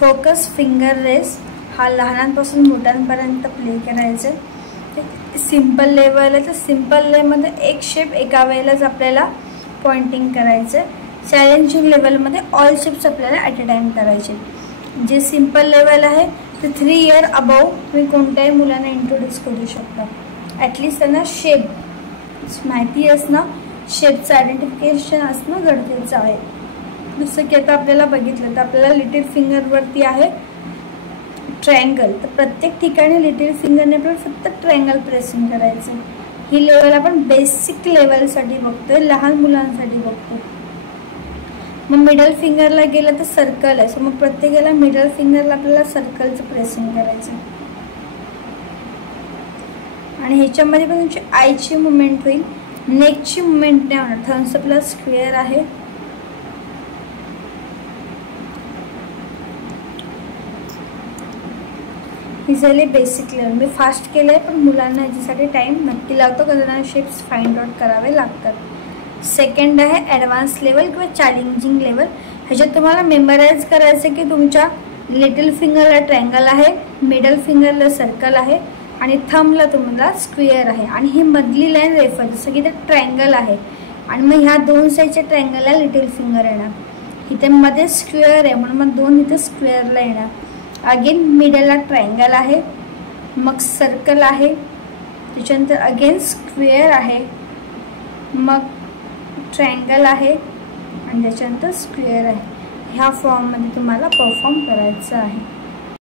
Focus finger race हा लहानांपासून मोठ्यांपर्यंत play करायचं. सिंपल लेवल आहे तर सिंपल लेवलमध्ये एक शेप एका वेळेलाच आपल्याला पॉइंटिंग करायचं. चॅलेंजिंग लेवलमध्ये ऑल शेप्स आपल्याला ॲट अ टाइम करायचे. जे सिंपल लेवल आहे ते 3 इयर अबव तुम्ही कोणत्याही मुलांना इंट्रोड्यूस करू शकता. ॲटलिस्ट त्यांना शेप माहिती असणं, शेपचं आयडेंटिफिकेशन असणं गरजेचं आहे. जसं की आता आपल्याला बघितलं तर आपल्याला लिटिल फिंगरवरती आहे ट्रायंगल, तर प्रत्येक ठिकाणी लिटिल फिंगरने पण फक्त ट्रायंगल प्रेसिंग करायचं. ही लेवल आपण बेसिक लेवलसाठी बघतोय, लहान मुलांसाठी बघतो. मग मिडल फिंगरला गेलं तर सर्कल आहे, सो मग प्रत्येकाला मिडल फिंगरला आपल्याला सर्कलचं प्रेसिंग करायचं. आणि ह्याच्यामध्ये पण तुमची आयची मुवमेंट होईल, नेकची मुवमेंट नाही होणार. थम्सअपला स्क्वेअर आहे. ही झाली बेसिक लेवल. मी फास्ट केलं आहे पण मुलांना याच्यासाठी टाईम नक्की लागतो कारण त्यांना शेप्स फाइंड आउट करावे लागतात. सेकंड आहे ॲडव्हान्स लेवल किंवा चॅलेंजिंग लेवल. ह्याच्यात तुम्हाला मेमराईज करायचं की तुमच्या लिटिल फिंगरला ट्रायंगल आहे, मिडल फिंगरला सर्कल आहे आणि थंबला तुम्हाला स्क्वेअर आहे. आणि ही मधली लाईन रेफर, जसं की ते ट्रायंगल आहे आणि मग ह्या 2 साईडच्या ट्रायंगलला लिटिल फिंगर येणार. इथे मध्ये स्क्वेअर आहे म्हणून मग 2 इथे स्क्वेअरला येणार. अगेन मिडलला ट्रायंगल आहे, मग सर्कल आहे, त्याच्यानंतर अगेन स्क्वेअर आहे, मग ट्रायंगल आहे आणि त्याच्यानंतर स्क्वेअर आहे. ह्या फॉर्ममध्ये तुम्हाला परफॉर्म करायचं आहे.